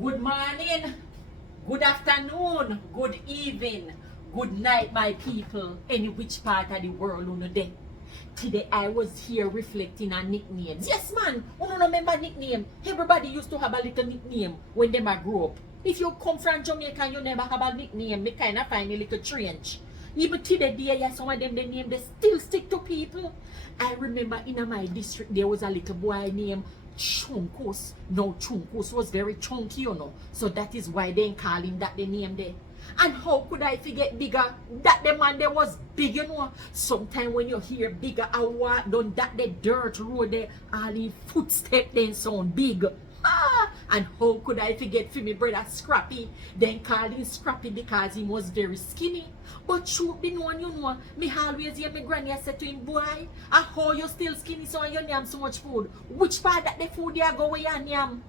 Good morning, good afternoon, good evening, good night, my people, any which part of the world on the day. Today I was here reflecting on nicknames. Yes, man, you don't remember nickname. Everybody used to have a little nickname when they grew up. If you come from Jamaica and you never have a nickname, me kind of find a little strange. Even today, yeah, some of them, the name, they still stick to people. I remember in my district, there was a little boy named Chunkus. No, Chunkus was very chunky, you know. So that is why they call him that the name there. And how could I forget bigger? That the man there was big, you know. Sometimes when you hear bigger, I walk down that the dirt road there, all the footsteps then sound big. And how could I forget for me brother Scrappy? Then called him Scrappy because he was very skinny. But truth be known, you know, me always hear my granny say to him, boy, how you still skinny so you name so much food? Which part that the food you go where you name?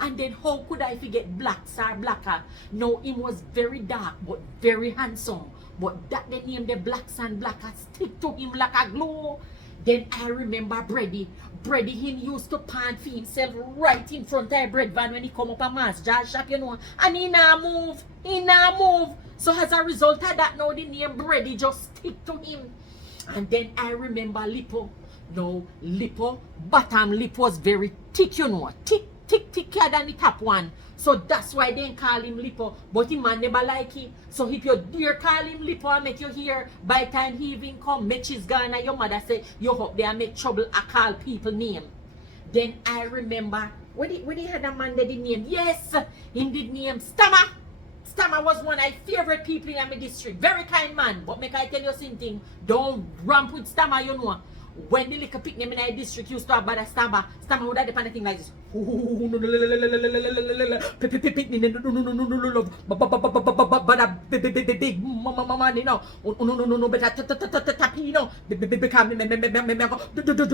And then how could I forget Blacks or Blacker? No, him was very dark but very handsome. But that the name the Blacks and Blacker stick to him like a glue. Then I remember Brady. Brady, him used to pant for himself right in front of the bread van when he come up a mass jar shop, you know. And he now move. He now move. So as a result of that, now the name Brady just stick to him. And then I remember Lippo. No, Lippo, bottom lip was very thick, you know. Thicker than the top one. So that's why they call him Lippo. But the man never like it. So if you dare call him Lippo and make you hear, by the time he even come, make his gone and your mother say, you up there and make trouble, I call people name. Then I remember, when he had a man that did name, yes, he did name Stammer. Stammer was one of my favorite people in my district. Very kind man. But make I tell you something, don't ramp with Stammer, you know. When the little picnic in my district used to have bad Stammer would have depended thing like this. But a big mama, you know, no, better tap, you know,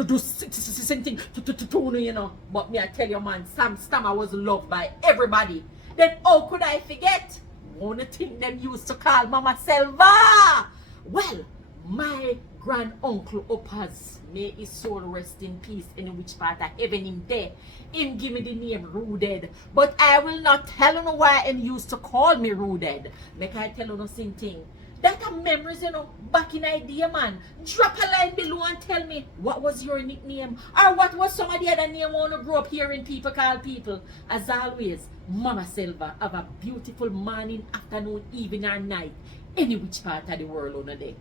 do same thing to you know. But me, I tell you, man, Sam Stammer was loved by everybody. Then, how could I forget? One thing them used to call Mama Selva. Well, my grand uncle Opaz, may his soul rest in peace in which part of heaven him there. Him give me the name Rooted. But I will not tell you why him used to call me Rooted. Make I tell you no same thing. That are memories, you know, back in idea, man. Drop a line below and tell me what was your nickname or what was some of the other name when you grew up hearing people call people. As always, Mama Selva, have a beautiful morning, afternoon, evening, or night, any which part of the world on a day.